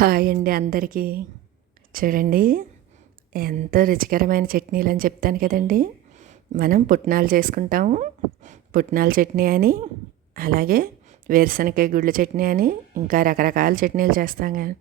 Hi అండి అందరికీ. చూడండి ఎంత రుచికరమైన చట్నీలు అని చెప్తాను కదండి. మనం పుట్నాలు చేసుకుంటాము. పుట్నాల చట్నీ అని అలాగే వేరుశనగకాయ గుడ్ల చట్నీ అని ఇంకా రకరకాల చట్నీలు చేస్తాం కానీ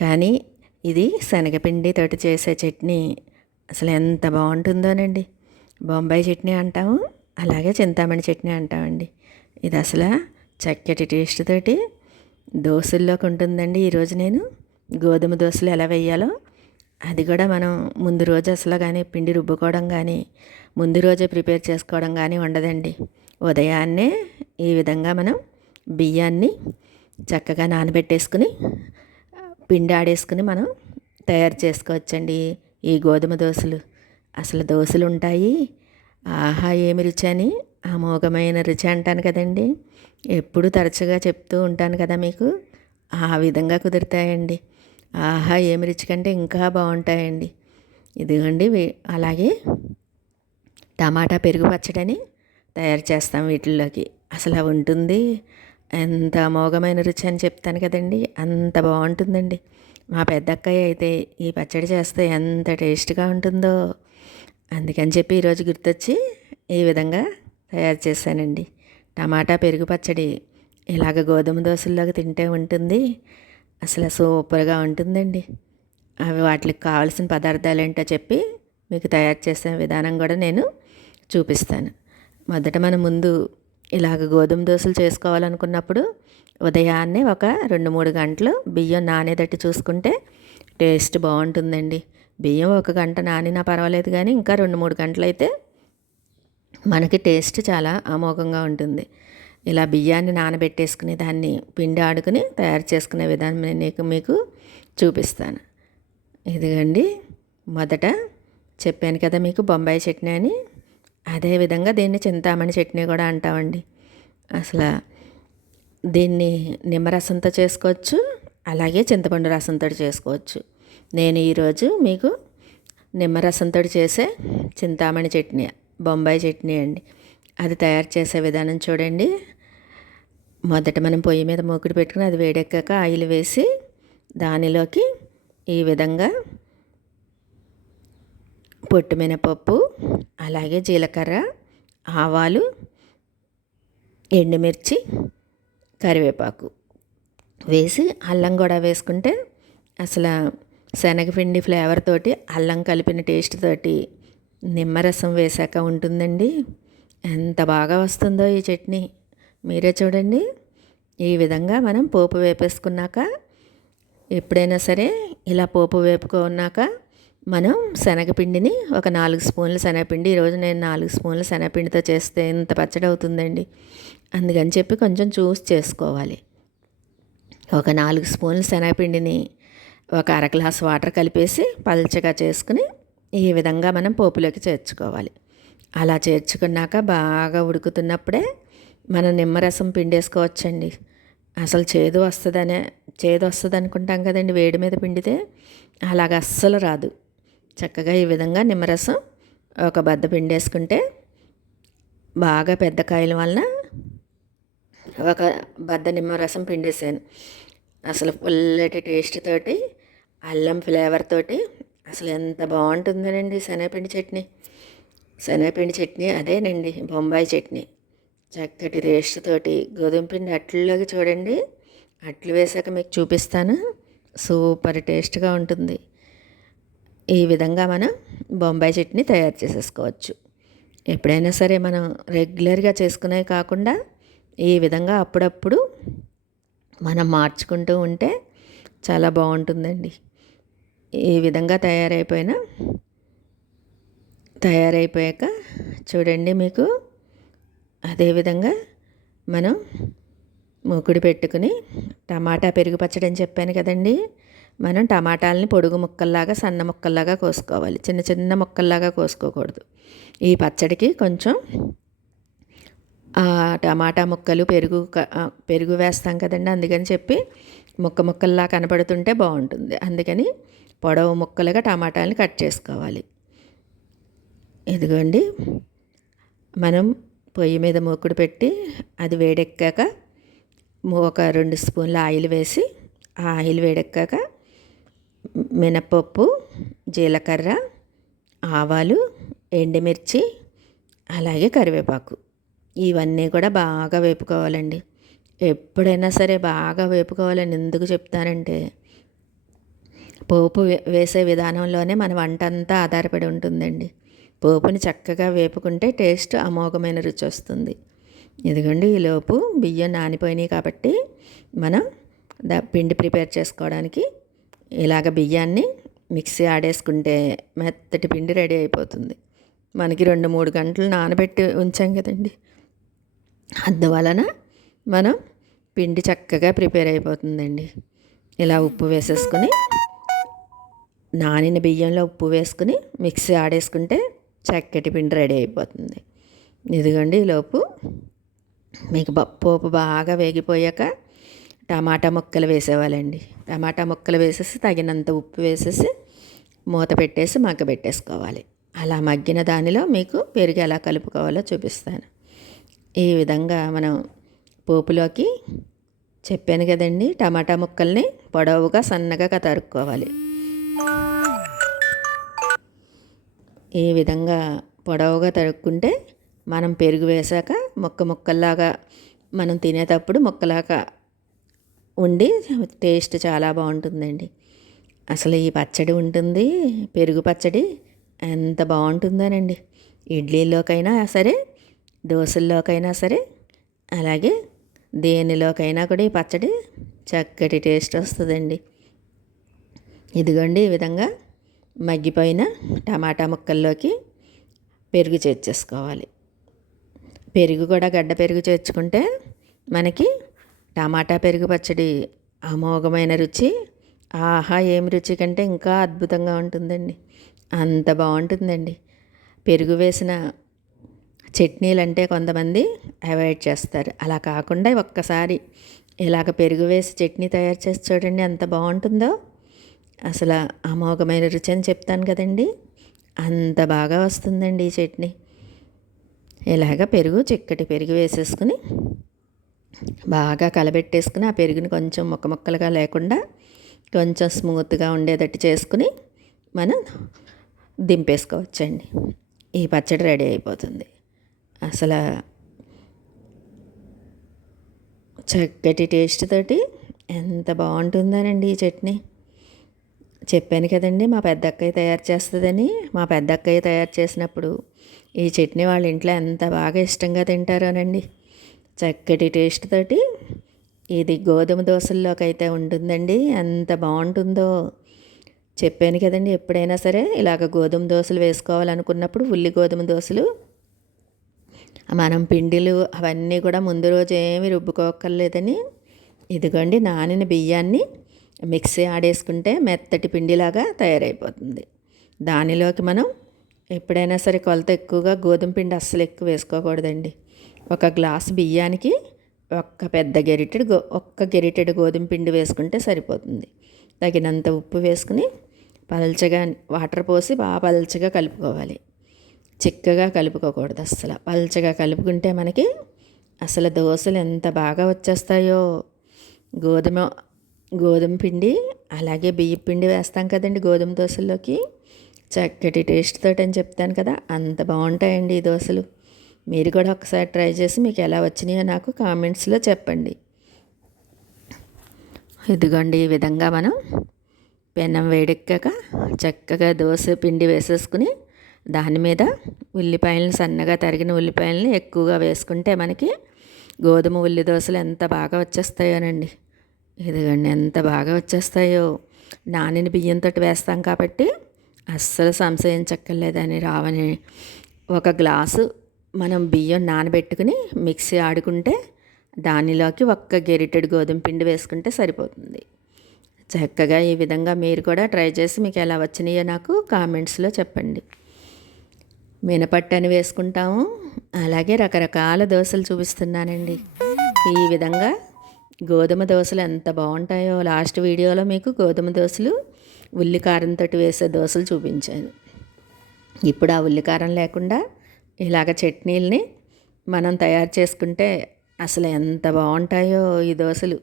కానీ ఇది శనగపిండి తోటి చేసే చట్నీ అసలు ఎంత బాగుంటుందోనండి. బొంబాయి చట్నీ అంటాము అలాగే చింతామణి చట్నీ అంటామండి. ఇది అసలు చక్కటి టేస్ట్ తోటి దోశల్లోకి ఉంటుందండి ఈరోజు నేను. గోధుమ దోశలు ఎలా వేయాలో అది కూడా మనం ముందు రోజు అసలు కానీ పిండి రుబ్బుకోవడం కానీ ముందు రోజే ప్రిపేర్ చేసుకోవడం కానీ ఉండదండి. ఉదయాన్నే ఈ విధంగా మనం బియ్యాన్ని చక్కగా నానబెట్టేసుకుని పిండి ఆడేసుకుని మనం తయారు చేసుకోవచ్చండి ఈ గోధుమ దోశలు. అసలు దోశలు ఉంటాయి ఆహా ఏమి రుచి అని అమోఘమైన రుచి అంటాను కదండి. ఎప్పుడు తరచుగా చెప్తూ ఉంటాను కదా మీకు. ఆ విధంగా కుదురుతాయండి. ఆహా ఏమి రుచి కంటే ఇంకా బాగుంటాయండి. ఇదిగోండి అలాగే టమాటా పెరుగు పచ్చడని తయారు చేస్తాం వీటిల్లోకి. అసలు ఉంటుంది. ఎంత అమోఘమైన రుచి అని చెప్తాను కదండి. అంత బాగుంటుందండి. మా పెద్దక్కయ్య అయితే ఈ పచ్చడి చేస్తే ఎంత టేస్ట్గా ఉంటుందో అందుకని చెప్పి ఈరోజు గుర్తొచ్చి ఈ విధంగా తయారు చేశానండి. టమాటా పెరుగు పచ్చడి ఇలాగ గోధుమ దోశల్లోకి తింటే ఉంటుంది? అసలు సూపర్గా ఉంటుందండి. అవి వాటికి కావాల్సిన పదార్థాలు ఏంటో చెప్పి మీకు తయారు చేసే విధానం కూడా నేను చూపిస్తాను. మొదట మనం ముందు ఇలాగ గోధుమ దోశలు చేసుకోవాలనుకున్నప్పుడు ఉదయాన్నే ఒక రెండు మూడు గంటలు బియ్యం నానేదట్టు చూసుకుంటే టేస్ట్ బాగుంటుందండి. బియ్యం ఒక గంట నానినా పర్వాలేదు కానీ ఇంకా రెండు మూడు గంటలు అయితే మనకి టేస్ట్ చాలా అమోఘంగా ఉంటుంది. ఇలా బియ్యాన్ని నానబెట్టేసుకుని దాన్ని పిండి ఆడుకుని తయారు చేసుకునే విధానం నేను మీకు చూపిస్తాను. ఇదిగండి మొదట చెప్పాను కదా మీకు బొంబాయి చట్నీ అని. అదేవిధంగా దీన్ని చింతామణి చట్నీ కూడా అంటామండి. అసలు దీన్ని నిమ్మరసంతో చేసుకోవచ్చు అలాగే చింతపండు రసంతో చేసుకోవచ్చు. నేను ఈరోజు మీకు నిమ్మరసంతో చేసే చింతామణి చట్నీ బొంబాయి చట్నీ అండి. అది తయారు చేసే విధానం చూడండి. మొదట మనం పొయ్యి మీద మూకుడు పెట్టుకుని అది వేడెక్కాక ఆయిల్ వేసి దానిలోకి ఈ విధంగా పొట్టు మినపప్పు అలాగే జీలకర్ర ఆవాలు ఎండుమిర్చి కరివేపాకు వేసి అల్లం కూడా వేసుకుంటే అసలు శనగపిండి ఫ్లేవర్ తోటి అల్లం కలిపిన టేస్ట్ తోటి నిమ్మరసం వేశాక ఉంటుందండి. ఎంత బాగా వస్తుందో ఈ చట్నీ. మీరే చూడండి. ఈ విధంగా మనం పోపు వేపేసుకున్నాక ఎప్పుడైనా సరే ఇలా పోపు వేపుకున్నాక మనం శనగపిండిని ఒక నాలుగు స్పూన్ల శనగపిండి ఈరోజు నేను నాలుగు స్పూన్ల శనగపిండితో చేస్తే ఇంత పచ్చడి అవుతుందండి అందుకని చెప్పి కొంచెం చూసి చేసుకోవాలి. ఒక నాలుగు స్పూన్ల శనగపిండిని ఒక అర గ్లాస్ వాటర్ కలిపేసి పల్చగా చేసుకుని ఈ విధంగా మనం పోపులోకి చేర్చుకోవాలి. అలా చేర్చుకున్నాక బాగా ఉడుకుతున్నప్పుడే మనం నిమ్మరసం పిండేసుకోవచ్చండి. అసలు చేదు వస్తుందనే చేదు వస్తుంది అనుకుంటాం కదండి వేడి మీద పిండితే అలాగ అస్సలు రాదు. చక్కగా ఈ విధంగా నిమ్మరసం ఒక బద్ద పిండేసుకుంటే బాగా పెద్ద కాయల వలన ఒక బద్ద నిమ్మరసం పిండేసాను అసలు ఫుల్లటి టేస్ట్ తోటి అల్లం ఫ్లేవర్ తోటి అసలు ఎంత బాగుంటుందోనండి శనగపిండి చట్నీ. శనగపిండి చట్నీ అదేనండి బొంబాయి చట్నీ. చక్కటి టేస్ట్ తోటి గోధుమ పిండి అట్లలోకి చూడండి. అట్లు వేసాక మీకు చూపిస్తాను. సూపర్ టేస్ట్గా ఉంటుంది. ఈ విధంగా మనం బొంబాయి చట్నీ తయారు చేసేసుకోవచ్చు. ఎప్పుడైనా సరే మనం రెగ్యులర్గా చేసుకునే కాకుండా ఈ విధంగా అప్పుడప్పుడు మనం మార్చుకుంటూ ఉంటే చాలా బాగుంటుందండి. ఈ విధంగా తయారైపోయిన తయారైపోయాక చూడండి మీకు అదేవిధంగా మనం మూకుడు పెట్టుకుని టమాటా పెరుగు పచ్చడి అని చెప్పాను కదండి. మనం టమాటాలని పొడుగు ముక్కల్లాగా సన్న ముక్కల్లాగా కోసుకోవాలి. చిన్న చిన్న ముక్కల్లాగా కోసుకోకూడదు. ఈ పచ్చడికి కొంచెం టమాటా ముక్కలు పెరుగు పెరుగు వేస్తాం కదండి. అందుకని చెప్పి ముక్క ముక్కల్లా కనపడుతుంటే బాగుంటుంది. అందుకని పొడవు ముక్కలుగా టమాటాలని కట్ చేసుకోవాలి. ఇదిగోండి. మనం పొయ్యి మీద మూకుడు పెట్టి అది వేడెక్కాక ఒక రెండు స్పూన్ల ఆయిల్ వేసి ఆ ఆయిల్ వేడెక్కాక మినపప్పు జీలకర్ర ఆవాలు ఎండుమిర్చి అలాగే కరివేపాకు. ఇవన్నీ కూడా బాగా వేపుకోవాలండి. ఎప్పుడైనా సరే బాగా వేపుకోవాలని ఎందుకు చెప్తానంటే పోపు వేసే విధానంలోనే మన వంట అంతా ఆధారపడి ఉంటుందండి. పోపుని చక్కగా వేపుకుంటే టేస్ట్ అమోఘమైన రుచి వస్తుంది. ఇదిగోండి ఈలోపు బియ్యం నానిపోయినాయి కాబట్టి మనం దా పిండి ప్రిపేర్ చేసుకోవడానికి ఇలాగ బియ్యాన్ని మిక్సీ ఆడేసుకుంటే మెత్తటి పిండి రెడీ అయిపోతుంది. మనకి రెండు మూడు గంటలు నానబెట్టి ఉంచాం కదండి. అందువలన మనం పిండి చక్కగా ప్రిపేర్ అయిపోతుందండి. ఇలా ఉప్పు వేసేసుకుని నానిన బియ్యంలో ఉప్పు వేసుకుని మిక్సీ ఆడేసుకుంటే చక్కటి పిండి రెడీ అయిపోతుంది. ఇదిగోండి ఈలోపు మీకు పోపు బాగా వేగిపోయాక టమాటా ముక్కలు వేసేవాళ్ళండి. టమాటా ముక్కలు వేసేసి తగినంత ఉప్పు వేసేసి మూత పెట్టేసి మగ్గ పెట్టేసుకోవాలి. అలా మగ్గిన దానిలో మీకు పెరుగు ఎలా కలుపుకోవాలో చూపిస్తాను. ఈ విధంగా మనం పోపులోకి చెప్పాను కదండి టమాటా ముక్కల్ని పొడవుగా సన్నగా తరుక్కోవాలి. ఈ విధంగా పొడవుగా తరుక్కుంటే మనం పెరుగు వేశాక ముక్క ముక్కల్లాగా మనం తినేటప్పుడు ముక్కలాగా ఉండి టేస్ట్ చాలా బాగుంటుందండి. అసలు ఈ పచ్చడి ఉంటుంది పెరుగు పచ్చడి ఎంత బాగుంటుందోనండి. ఇడ్లీలోకైనా సరే దోశల్లోకైనా సరే అలాగే దేనిలోకైనా కూడా ఈ పచ్చడి చక్కటి టేస్ట్ వస్తుందండి. ఇదిగోండి ఈ విధంగా మగ్గిపోయిన టమాటా ముక్కల్లోకి పెరుగు చేర్చేసుకోవాలి పెరుగు కూడా గడ్డ పెరుగు చేర్చుకుంటే మనకి టమాటా పెరుగు పచ్చడి అమోఘమైన రుచి ఆహా ఏమి రుచి కంటే ఇంకా అద్భుతంగా ఉంటుందండి. అంత బాగుంటుందండి. పెరుగు వేసిన చట్నీలు అంటే కొంతమంది అవాయిడ్ చేస్తారు. అలా కాకుండా ఒక్కసారి ఇలాగ పెరుగు వేసి చట్నీ తయారు చేసి చూడండి ఎంత బాగుంటుందో. అసలు అమోఘమైన రుచి అని చెప్తాను కదండి. అంత బాగా వస్తుందండి ఈ చట్నీ. ఇలాగ పెరుగు చిక్కటి పెరుగు వేసేసుకుని బాగా కలబెట్టేసుకుని ఆ పెరుగుని కొంచెం ముక్క ముక్కలుగా లేకుండా కొంచెం స్మూత్గా ఉండేటట్టు చేసుకుని మనం దింపేసుకోవచ్చండి. ఈ పచ్చడి రెడీ అయిపోతుంది. అసలు చక్కటి టేస్ట్ తోటి ఎంత బాగుంటుందోనండి ఈ చట్నీ. చెప్పాను కదండి మా పెద్ద అక్కయ్య తయారు చేస్తుందని. మా పెద్ద అక్కయ్య తయారు చేసినప్పుడు ఈ చట్నీ వాళ్ళ ఇంట్లో ఎంత బాగా ఇష్టంగా తింటారోనండి చక్కటి టేస్ట్ తోటి ఇది గోధుమ దోశల్లోకైతే ఉంటుందండి. ఎంత బాగుంటుందో చెప్పాను కదండి ఎప్పుడైనా సరే ఇలాగ గోధుమ దోశలు వేసుకోవాలనుకున్నప్పుడు ఉల్లి గోధుమ దోశలు మనం పిండిలు అవన్నీ కూడా ముందు రోజు ఏమి రుబ్బుకోకర్లేదని ఇదిగోండి నానిన బియ్యాన్ని మిక్సీ ఆడేసుకుంటే మెత్తటి పిండిలాగా తయారైపోతుంది. దానిలోకి మనం ఎప్పుడైనా సరే కొలత ఎక్కువగా గోధుమ పిండి అస్సలు ఎక్కువ వేసుకోకూడదండి. ఒక గ్లాస్ బియ్యానికి ఒక్క పెద్ద గెరిటెడ్ గో ఒక్క గెరిటెడ్ గోధుమ పిండి వేసుకుంటే సరిపోతుంది. తగినంత ఉప్పు వేసుకుని పలచగా వాటర్ పోసి బాగా పలచగా కలుపుకోవాలి. చిక్కగా కలుపుకోకూడదు అస్సలు. పలచగా కలుపుకుంటే మనకి అసలు దోశలు ఎంత బాగా వచ్చేస్తాయో. గోధుమ గోధుమ పిండి అలాగే బియ్య పిండి వేస్తాం కదండి గోధుమ దోశల్లోకి. చక్కటి టేస్ట్ తోటి అని చెప్తాను కదా అంత బాగుంటాయండి ఈ దోశలు. మీరు కూడా ఒకసారి ట్రై చేసి మీకు ఎలా వచ్చినాయో నాకు కామెంట్స్లో చెప్పండి. ఇదిగోండి ఈ విధంగా మనం పెనం వేడెక్కాక చక్కగా దోశ పిండి వేసేసుకుని దాని మీద ఉల్లిపాయలను సన్నగా తరిగిన ఉల్లిపాయలని ఎక్కువగా వేసుకుంటే మనకి గోధుమ ఉల్లి దోశలు ఎంత బాగా వచ్చేస్తాయోనండి. ఎదగండి ఎంత బాగా వచ్చేస్తాయో. నానిన బియ్యంతో వేస్తాం కాబట్టి అస్సలు సంశయించక్కర్లేదని రావని ఒక గ్లాసు మనం బియ్యం నానబెట్టుకుని మిక్సీ ఆడుకుంటే దానిలోకి ఒక్క గెరిటెడ్ గోధుమ పిండి వేసుకుంటే సరిపోతుంది. చక్కగా ఈ విధంగా మీరు కూడా ట్రై చేసి మీకు ఎలా వచ్చినాయో నాకు కామెంట్స్లో చెప్పండి. మినపట్టని అని వేసుకుంటాము. అలాగే రకరకాల దోశలు చూపిస్తున్నానండి. ఈ విధంగా గోధుమ దోశలు ఎంత బాగుంటాయో లాస్ట్ వీడియోలో మీకు గోధుమ దోశలు ఉల్లికారంతో వేసే దోశలు చూపించాను. ఇప్పుడు ఆ ఉల్లికారం లేకుండా ఇలాగ చట్నీల్ని మనం తయారు చేసుకుంటే అసలు ఎంత బాగుంటాయో ఈ దోశలు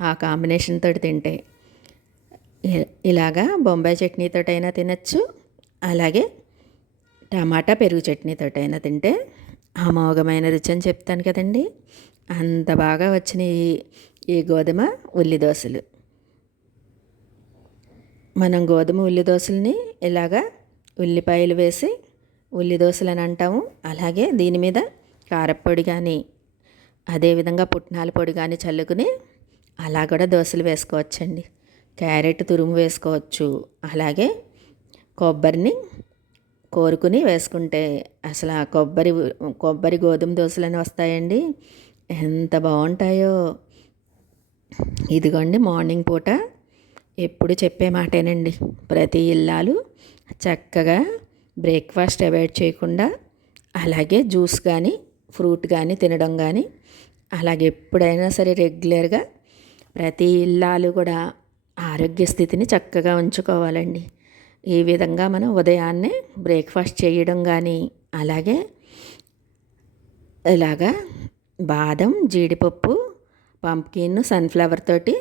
ఆ కాంబినేషన్ తోటి తింటే. ఇలాగా బొంబాయి చట్నీతోటైనా తినచ్చు అలాగే టమాటా పెరుగు చట్నీతోటైనా తింటే అమోఘమైన రుచి అని చెప్తాను కదండి. అంత బాగా వచ్చినాయి ఈ గోధుమ ఉల్లి దోశలు మనం గోధుమ ఉల్లి దోశల్ని ఇలాగా ఉల్లిపాయలు వేసి ఉల్లి దోశలు అని అంటాము. అలాగే దీని మీద కారపొడి కానీ అదేవిధంగా పుట్నాల పొడి కానీ చల్లుకుని అలా కూడా దోశలు వేసుకోవచ్చండి. క్యారెట్ తురుము వేసుకోవచ్చు. అలాగే కొబ్బరిని కోరుకుని వేసుకుంటే అసలు ఆ కొబ్బరి కొబ్బరి గోధుమ దోశలు అని వస్తాయండి. ఎంత బాగుంటాయో. ఇదిగోండి మార్నింగ్ పూట ఎప్పుడు చెప్పే మాటేనండి. ప్రతి ఇల్లాలు చక్కగా బ్రేక్ఫాస్ట్ అవాయిడ్ చేయకుండా అలాగే జ్యూస్ కానీ ఫ్రూట్ కానీ తినడం కానీ అలాగే ఎప్పుడైనా సరే రెగ్యులర్గా ప్రతి ఇల్లాలు కూడా ఆరోగ్య స్థితిని చక్కగా ఉంచుకోవాలండి. ఈ విధంగా మనం ఉదయాన్నే బ్రేక్ఫాస్ట్ చేయడం కానీ అలాగే ఇలాగా బాదం జీడిపప్పు పంప్కిన్ సన్ఫ్లవర్ తోటి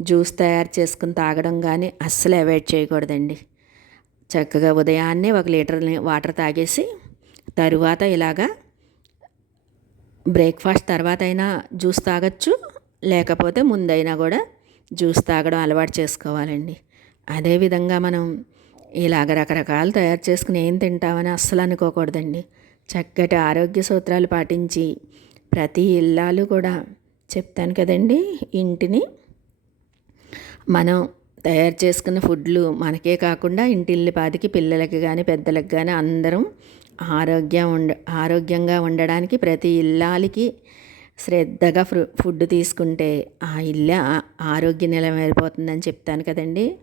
జ్యూస్ తయారు చేసుకుని తాగడం కానీ అస్సలు అవాయిడ్ చేయకూడదండి. చక్కగా ఉదయాన్నే ఒక లీటర్ వాటర్ తాగేసి తరువాత ఇలాగా బ్రేక్ఫాస్ట్ తర్వాత అయినా జ్యూస్ తాగొచ్చు లేకపోతే ముందైనా కూడా జ్యూస్ తాగడం అలవాటు చేసుకోవాలండి. అదేవిధంగా మనం ఇలాగ రకరకాలు తయారు చేసుకుని ఏం తింటామని అస్సలు అనుకోకూడదండి. చక్కటి ఆరోగ్య సూత్రాలు పాటించి ప్రతి ఇల్లాలు కూడా చెప్తాను కదండి. ఇంటిని మనం తయారు చేసుకున్న ఫుడ్లు మనకే కాకుండా ఇంటిల్లి పాదికి పిల్లలకి కానీ పెద్దలకు కానీ అందరం ఆరోగ్యం ఉండ ఆరోగ్యంగా ఉండడానికి ప్రతి ఇల్లాలికి శ్రద్ధగా ఫ్రు ఫుడ్ తీసుకుంటే ఆ ఇల్లు ఆరోగ్య నిలమైపోతుందని చెప్తాను కదండి.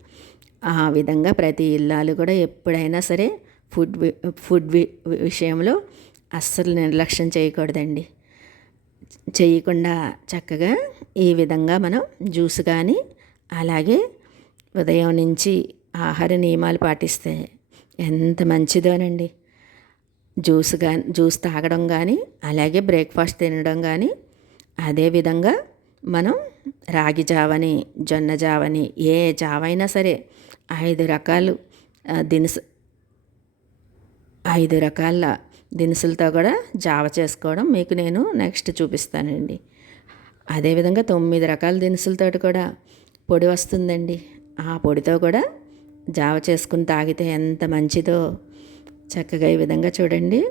ఆ విధంగా ప్రతి ఇల్లాలు కూడా ఎప్పుడైనా సరే ఫుడ్ ఫుడ్ వి- విషయంలో అస్సలు నిర్లక్ష్యం చేయకూడదండి. చేయకుండా చక్కగా ఈ విధంగా మనం జ్యూస్ కానీ అలాగే ఉదయం నుంచి ఆహార నియమాలు పాటిస్తే ఎంత మంచిదోనండి. జ్యూస్ కానీ జ్యూస్ తాగడం కానీ అలాగే బ్రేక్ఫాస్ట్ తినడం కానీ అదేవిధంగా మనం రాగి జావని జొన్న జావని ఏ జావైనా సరే ఐదు రకాలు దినుసు ఐదు రకాల దినుసులతో కూడా జావ చేసుకోవడం మీకు నేను నెక్స్ట్ చూపిస్తానండి. అదేవిధంగా తొమ్మిది రకాల దినుసులతో కూడా పొడి వస్తుందండి. ఆ పొడితో కూడా జావ చేసుకుని తాగితే ఎంత మంచిదో చక్కగా ఈ విధంగా చూడండి.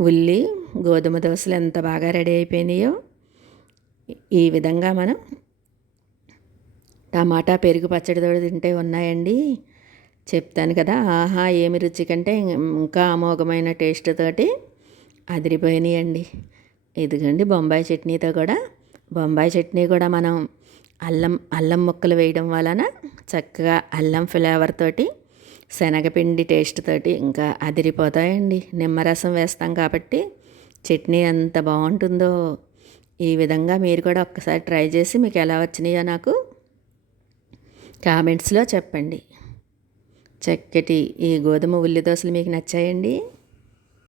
ఉల్లి గోధుమ దోశలు ఎంత బాగా రెడీ అయిపోయినాయో. ఈ విధంగా మనం టమాటా పెరుగు పచ్చడితో తింటే ఉన్నాయండి. చెప్తాను కదా ఆహా ఏమి రుచి కంటే ఇంకా అమోఘమైన టేస్ట్ తోటి అదిరిపోయినాయండి. ఇదిగోండి బొంబాయి చట్నీతో కూడా బొంబాయి చట్నీ కూడా మనం అల్లం అల్లం ముక్కలు వేయడం వలన చక్కగా అల్లం ఫ్లేవర్ తోటి శనగపిండి టేస్ట్ తోటి ఇంకా అదిరిపోతాయండి. నిమ్మరసం వేస్తాం కాబట్టి చట్నీ ఎంత బాగుంటుందో ఈ విధంగా మీరు కూడా ఒక్కసారి ట్రై చేసి మీకు ఎలా వచ్చినాయో నాకు కామెంట్స్లో చెప్పండి. చక్కటి ఈ గోధుమ ఉల్లి దోశలు మీకు నచ్చాయండి?